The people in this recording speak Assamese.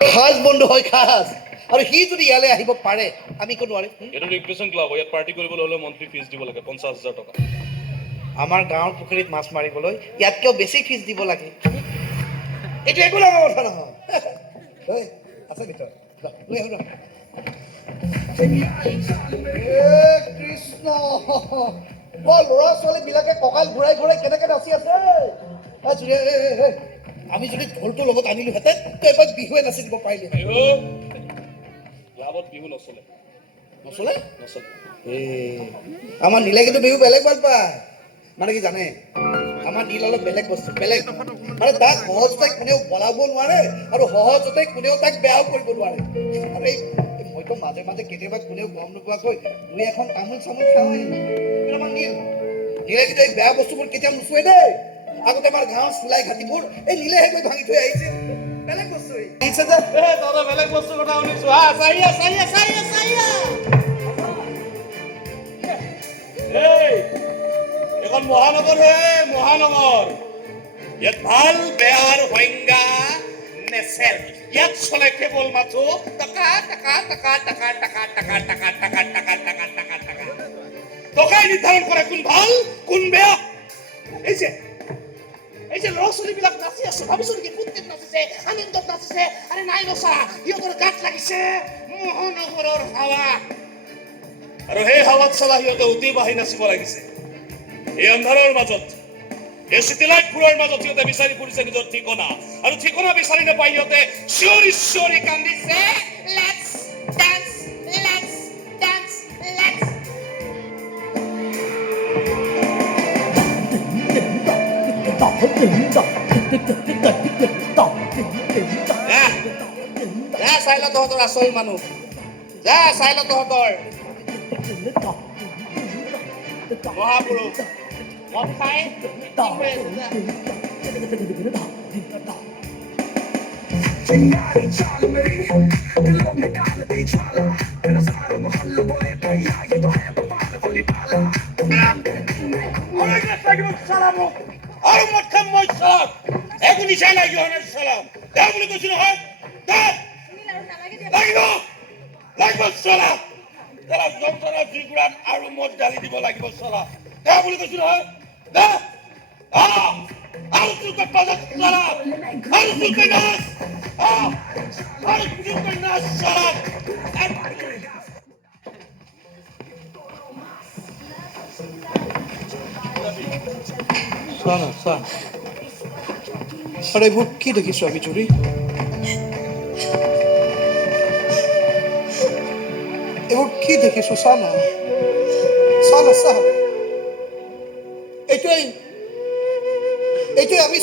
খাজ বন্ধু হয় খাজ, আৰু সি যদি ইয়ালৈ আহিব পাৰে আমি কিয় নোৱাৰিম? এইটো ৰিক্ৰিয়েশ্যন ক্লাব, ইয়াত পাৰ্টি কৰিবলৈ হ'লে মন্থলি ফিজ দিব লাগে 50,000 টকা। আমাৰ গাঁৱৰ পুখুৰীত মাছ মাৰিবলৈ ইয়াতকেও বেছি ফিজ দিব লাগে। এইটো একো ডাঙৰ কথা নহয়। আছে ভিতৰত কৃষ্ণ, ল'ৰা ছোৱালী বিলাকে কঁকাল ঘূৰাই ঘূৰাই কেনেকে নাচি আছে। আমি যদি ঢোলটো লগত আনিলোহেঁতেন তো এবাৰ বিহুৱে নাচি দিব পাৰিলে। ক্লাবত বিহু নচলে। নচলে? নচলে। আমাৰ নীলে কিন্তু বিহু বেলেগ ভাল পায়। মানে কি জানে, আমাৰ নীল অলপ বেলেগ বস্তু, বেলেগ মানে তাক সহজতে কোনেও বলাব নোৱাৰে আৰু সহজতে কোনেও তাক বেয়াও কৰিব নোৱাৰে। আৰু মইতো মাজে মাজে কেতিয়াবা কোনেও গম নোপোৱাকৈ দুই এখন তামোল চামোল খাওঁৱেই। আমাৰ নীলে কিন্তু এই বেয়া বস্তুবোৰ কেতিয়াও নুচুৱে দেই। আগতে আমাৰ গাঁৱৰ চুলাই ঘাটিবোৰ এই নীলেহে গৈ ভাঙি থৈ আহিছে। বেলেগ বস্তু বেলেগ বস্তুৰ কথা শুনিছো। এখন মহানগৰ হে, মহানগৰ। ইয়াত ভাল বেয়াৰ সংজ্ঞা নেচেল। ইয়াত চলে কেৱল মাথো টকা টকা টকা টকা টকা টকা টকা টকা টকা টকা টকা টকা। টকাই নিৰ্ধাৰণ কৰে কোন ভাল কোন বেয়া। এই যে ল'ৰা ছোৱালীবিলাক নাচি আছে, ভাবিছো নেকি ফূৰ্তিত নাচিছে, আনন্দত নাচিছে? আৰে নাই নচা, সিহঁতৰ গাত লাগিছে মহানগৰৰ হাৱা। আৰু সেই হাৱাত চলা সিহঁতে অতি বাঢ়ি নাচিব লাগিছে। এই অন্ধাৰৰ মাজত, এই চিটিলাইটবোৰৰ মাজত সিহঁতে বিচাৰি ফুৰিছে নিজৰ ঠিকনা, আৰু ঠিকনা বিচাৰি নাপাই সিহঁতে চিঞৰি চিঞৰি কান্দিছে, let's dance, let's dance, let's. যা চাই ল তহঁতৰ আচল মানুহ, যা চাই ল তহঁতৰ মহাপুৰুষ। মদ খাই আৰু মদ খাম মই চলাম, একো নিচাই নাই যোহানের চলাম। দে বুলি কৈছো নহয়, দে লাগিব লাগিব চলা। তারা যন্ত্রণা জিগুৰাত আৰু মদ ঢালি দিব লাগিব চলা। দে বুলি কৈছো নহয়, দে আৰু চুকে বাজত চলা, আৰু চুকে নাচ, আৰু চুকে নাচ চলা। চোৱা না চোৱা, আৰু এইবোৰ কি দেখিছো আমি চুৰি? এইবোৰ কি দেখিছো চা না, চা না চা। এইটোৱে আমি